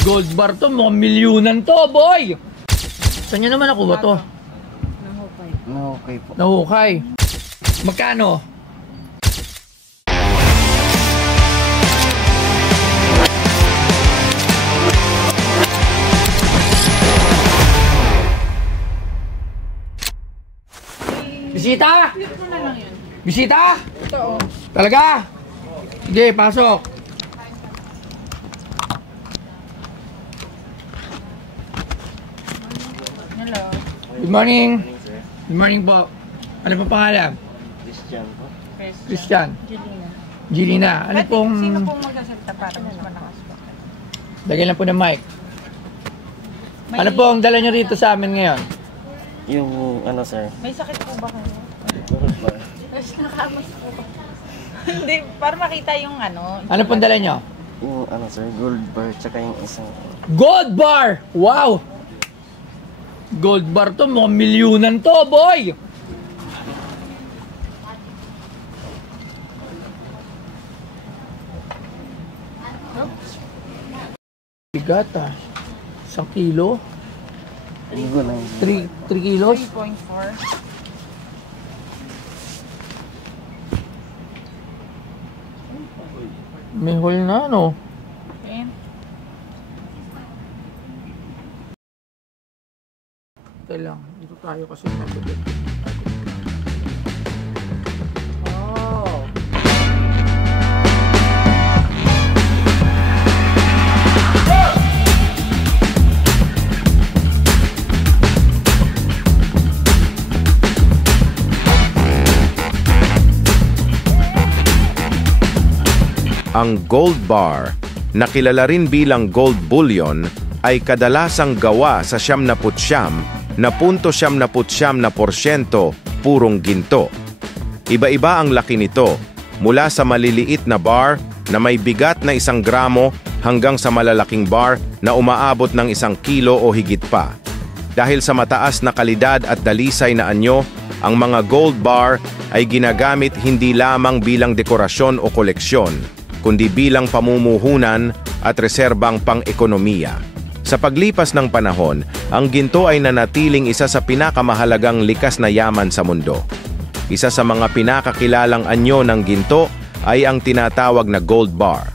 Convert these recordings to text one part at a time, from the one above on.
Gold bar to, mga milyunan to, boy! Saan nyo naman nakuha to? Nahukay. Nahukay po. Nahukay. Magkano? Bisita? Bisita? Ito, oh. Talaga? Sige, pasok. Hello. Good morning. Good morning po. Ano po pangalan? Christian po. Christian. Jelina. Gilina. Ano pong... Sino pong magsasalita para mas malakas po? Lagyan lang po ng mic. Ano po ang dala nyo rito sa amin ngayon? Yung ano sir? May sakit po ba kayo? Gold bar. Mas nakamas po. Hindi, para makita yung ano. Ano pong dala nyo? Yung ano sir, gold bar tsaka yung isang Gold bar! Wow! Gold bar to, mga milyunan to, boy! Bigat ah. 1 kilo? ligo lang. 3 kilos? 3.4. May hole na, no? Okay. Ito lang. Dito tayo kasi mabigat. Oh! Ang gold bar, na kilala rin bilang gold bullion, ay kadalasang gawa sa 79.79% purong ginto. Iba-iba ang laki nito, mula sa maliliit na bar na may bigat na 1 gramo hanggang sa malalaking bar na umaabot ng 1 kilo o higit pa. Dahil sa mataas na kalidad at dalisay na anyo, ang mga gold bar ay ginagamit hindi lamang bilang dekorasyon o koleksyon, kundi bilang pamumuhunan at reserbang pang-ekonomiya. Sa paglipas ng panahon, ang ginto ay nanatiling isa sa pinakamahalagang likas na yaman sa mundo. Isa sa mga pinakakilalang anyo ng ginto ay ang tinatawag na gold bar,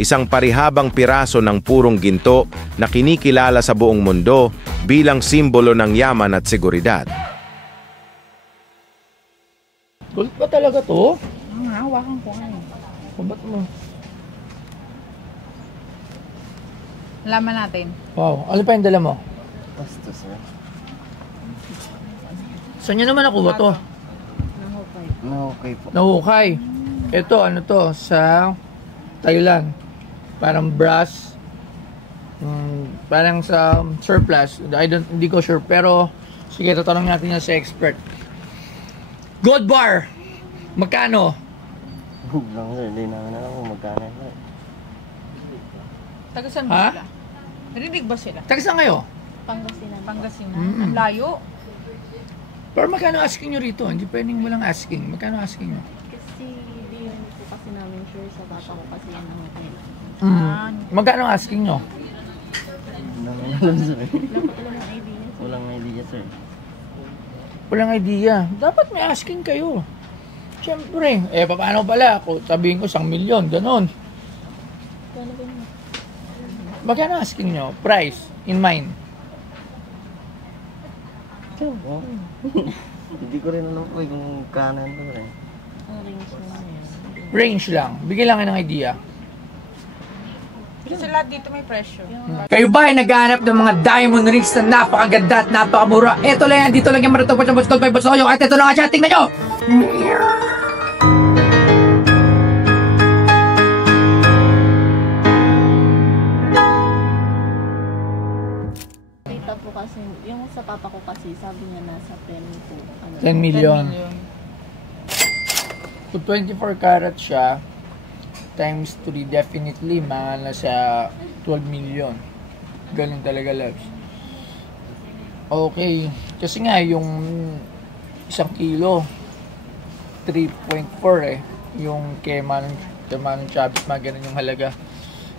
isang parihabang piraso ng purong ginto na kinikilala sa buong mundo bilang simbolo ng yaman at seguridad. Gold ba talaga to? Hawakan ko nga. Ba't mo? Laman natin. Wow. Ano pa yung dala mo? Pasto sir. Saan nyo naman nakuha to? Nahukay. Nahukay po. Nahukay. Ito, ano to? Sa Thailand. Parang brass. Parang sa surplus. Hindi ko sure. Pero, sige, tatanong natin yan sa expert. Gold bar! Magkano? Hug lang sir, hindi namin alam kung magkano sir. Taga saan Ha? ba sila? Narinig ba sila? Taga saan kayo? Pangasinan. Pangasinan. Mm. Ang layo. Pero magkano asking nyo rito? Hindi pwedeng walang asking. Magkano asking nyo? Kasi di yun po kasi namin sure sa papa ko kasi yan ang hotel. Magkano asking nyo? Hindi namin alam sir. Wala ng idea. Walang idea sir. Walang idea. Dapat may asking kayo. Siyempre. Paano pala? Kung sabihin ko 1 milyon, ganon. Kano ba yun? Magkano asking nyo? Price in mind. Oh. Hindi ko rin alam po kung kanan to eh. Ang range na yan. Range lang. Bigyan lang kayo ng idea. Kasi lahat dito may presyo. Kayo ba ay naghahanap ng mga diamond rings na napakaganda at napakamura? Ito lang yan. Dito lang yung maratapos ng Bustol by Bustoyo. At ito na nga siya. Tingnan nyo! Kita po kasi, yung sa papa ko kasi, sabi niya nasa 10 po. 10 million. Kung 24 karat siya, times 3 definitely, mga nasa 12 million. Ganun talaga, loves. Okay. Kasi nga, yung 1 kilo, 3.4 eh. Yung kay Manong Chavez, mga ganun yung halaga.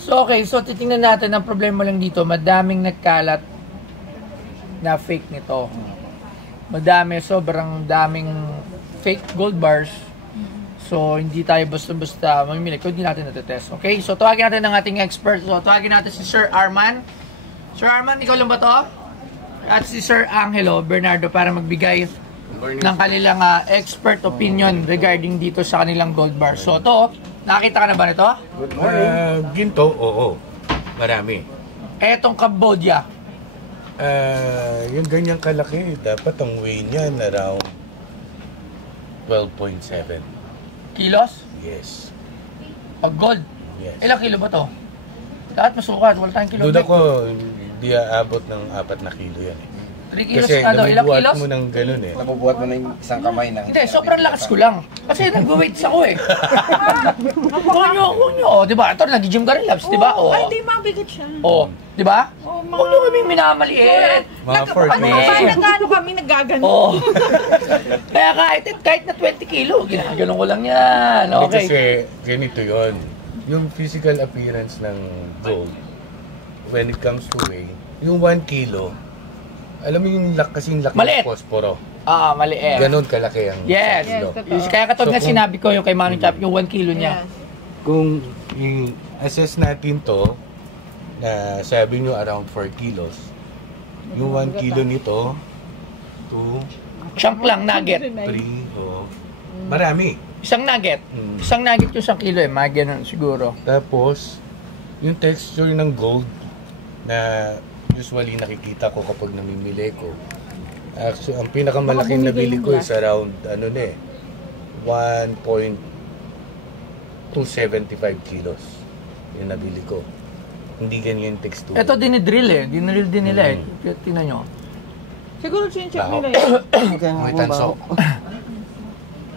So okay, so titingnan natin, ang problema lang dito, madaming nagkalat na fake nito. Madami, sobrang daming fake gold bars. So hindi tayo basta-basta mamimili kung hindi natin natetest. Okay, so tawagin natin ang ating expert. So tawagin natin si Sir Arman. Sir Arman, ikaw lang ba to? At si Sir Angelo Bernardo para magbigay ng kanilang expert opinion regarding dito sa kanilang gold bar. So to, nakita ka na ba nito? Good morning. Ginto, oo. Marami. Etong Cambodia. Yung ganyang kalaki, dapat ang weight niyan around 12.7. Kilos? Yes. Pag gold? Yes. Ilang kilo ba to? Lahat masukat, wala tayong kilo. Duda ko, hindi aabot ng 4 na kilo yan. 3 kilos, Kasi ilang nabubuhat kilos? mo ng ganun eh. Nabubuhat mo na yung isang kamay na. Hindi, sobrang lakas ko lang. Kasi nag-weights ako eh. Huwag nyo, di ba? Ito, nag-gym ka rin, Labs, di ba? Ay, di mabigat siya. Oh, di ba? Oh, Huwag nyo kami minamaliit. Mga 4 Ano kilos. ba, nag-ano kami, nagagano. Oh. Kaya kahit na 20 kilo, ginaganon ko lang yan. Hindi, Okay. kasi ganito yon. Yung physical appearance ng gold, when it comes to weight, yung 1 kilo, alam mo yung kasing laki Maliit. ng posporo. Maliit. Ganon kalaki ang Yes. kilo. Yes, Kaya katulad So, nga sinabi ko yung kay Manong Chap, yung 1 kilo niya. Yes. Kung i-assess natin to, na sabi nyo around 4 kilos, yung 1 kilo nito, 2, Chunk lang, nugget. 3, marami. Isang nugget. Mm. Isang nugget yung 1 kilo eh, mga ganun siguro. Tapos, yung texture ng gold na usually nakikita ko kapag namimili ko. Actually, ang pinakamalaking nabili ko is around, 1.275 kilos yung nabili ko. Hindi ganyan yung texture. Ito dinidrill eh. Dinidrill din nila eh. Tingnan nyo. Siguro sinecheck Baho. nila yun. Amoy tanso.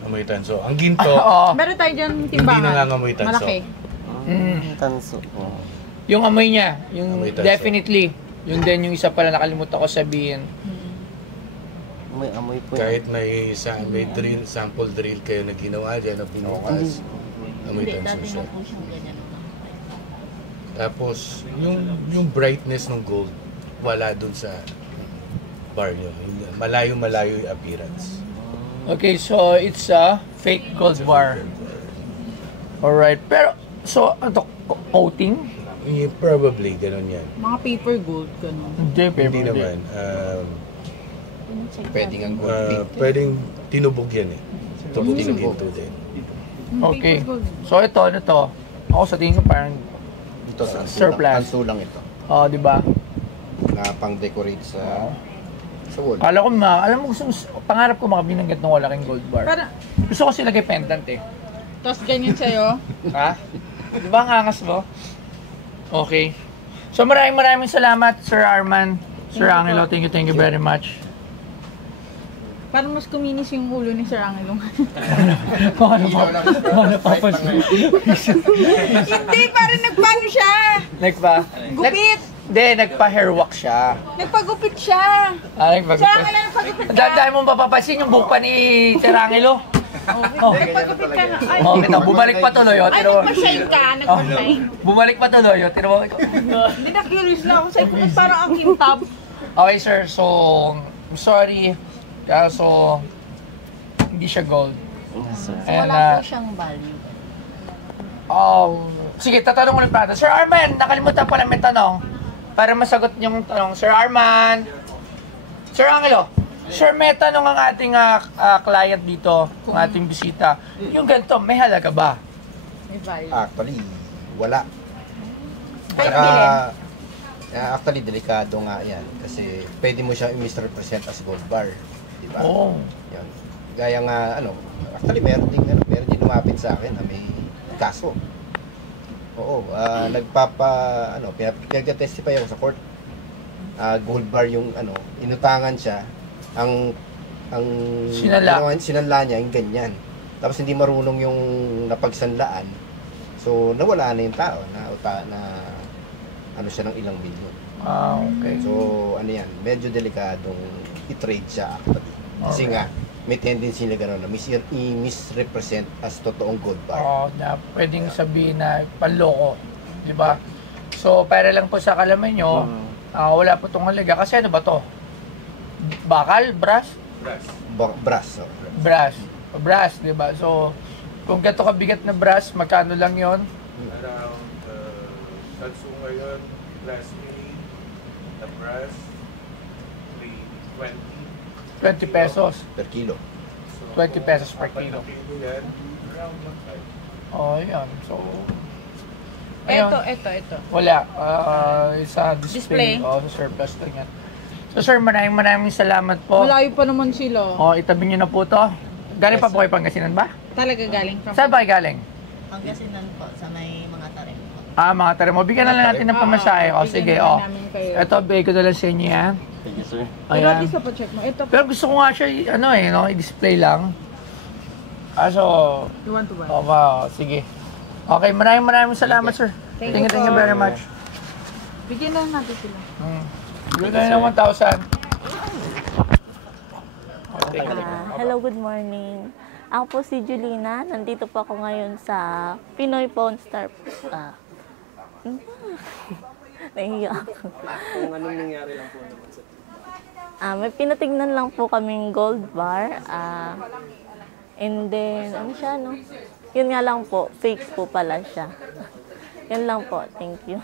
Amoy tanso. Ang ginto, Oo. Meron tayo dyan hindi timbangan. nangangamoy tanso. Malaki. Tanso. Yung amoy niya, yung Amoy tanso. definitely. Yun din yung isa pala nakalimutan ko sabihin. May amoy po Kahit may drill, sample drill kayo na ginawa dyan na binukas, amoy tanso siya. Tapos, yung brightness ng gold, wala dun sa bar nyo. Malayo-malayo yung appearance. Okay, so it's a fake gold bar. Alright, pero, so, ano to, coating? Probably, ganun yan. Mga paper gold, gano'n. Hindi, Hindi naman. Pwedeng ang Pwedeng tinubog yan eh. Tubog ng ginto din. Okay. So, ito, ano to? Ako sa tingin ko parang Dito sa Surplus. Tanso lang ito. di ba? Na pang-decorate sa wall. Kala ko alam mo, pangarap ko makabili ng ganitong malaking gold bar. Para, Gusto ko sila kay pendant eh. tapos ganyan sa'yo. Ha? Di ba ang angas mo? Okay. So maraming salamat, Sir Arman. Sir Angelo, thank you very much. Parang mas kuminis yung ulo ni Sir Angelo. Ano papansin? Hindi, parang nagpano siya. Gupit. Hindi, nagpa-hair wax siya. Nagpagupit siya. Nagpagupit. Sir Angelo, nagpagupit ka. Dahil mo mapapansin yung buhok pa ni Sir Angelo. Nagpagupit ka na. Ay, Kita, bumalik pa tuloy. ay nagpa-shine ka. Nagpa-shine. Bumalik pa tuloy. Hindi na curious lang ako sa'yo. Bakit parang ang kintab? Okay, sir. So, I'm sorry. Kaso, hindi siya gold. And, Wala po siyang value. sige, tatanong ulit pa. Sir Arman, nakalimutan pala may tanong. Para masagot yung tanong. Sir Arman, Sir Angelo, sir, may tanong ang ating client dito, ang ating bisita. Yung ganito, may halaga ba? May value. Actually, wala. Kahit Saka, bilhin. actually, delikado nga yan. Kasi pwede mo siyang i-misrepresent as gold bar. Diba? Oo. Yan. Gaya nga, actually, meron din lumapit sa akin na may kaso. Oo, pinag-testify ako sa court. Gold bar yung, inutangan siya. Ang sinanla niya, yung ganyan. Tapos hindi marunong yung napagsanlaan. So, nawala na yung tao na siya ng ilang milyon. Okay. So, medyo delikadong i-trade siya actually. Kasi nga, may tendency na gano'n na i-misrepresent as totoong gold bar. Na pwedeng sabihin na panloko. Di ba? So, para lang po sa kalaman nyo, wala po itong halaga. Kasi ano ba to? Bakal? Brass? Brass. Oh. Brass. Brass, di ba? So, kung gato kabigat na brass, magkano lang yon? Around, Samsung ngayon, Class A, the brass, 320. 20 pesos. Per kilo. 20 pesos per kilo. Kilo yan, around 1.5. Oh, yan. So, ayun. Ito. Wala. Sa display. Display. Sa surplus lang yan. So, sir, maraming salamat po. Malayo pa naman sila. Itabi nyo na po to. Galing pa po kayo Pangasinan ba? Talaga galing from... Saan ba kayo galing? Pangasinan po, sa may mga tarim po. Mga tara mo. Bigyan na lang natin ng pamasahe. Sige, bigyan na namin kayo. Ito, bigay ko na lang sa inyo yan. Thank you, sir. Pero at Ayan. least pa-check mo. Ito, Pero gusto ko nga siya, i-display lang. So, you want to buy? wow, sige. Okay, maraming salamat, sir. Thank Thank you you po. very much. Bigyan lang natin sila. Bigyan na lang 1,000. Hello, good morning. Ako po si Julina. Nandito po ako ngayon sa Pinoy Pawn Star. Nahiya ako. Kung anong nangyari lang po naman sa May pinatignan lang po kaming gold bar. And then, ano siya, no? Yun nga lang po, fake po pala siya. Yun lang po. Thank you.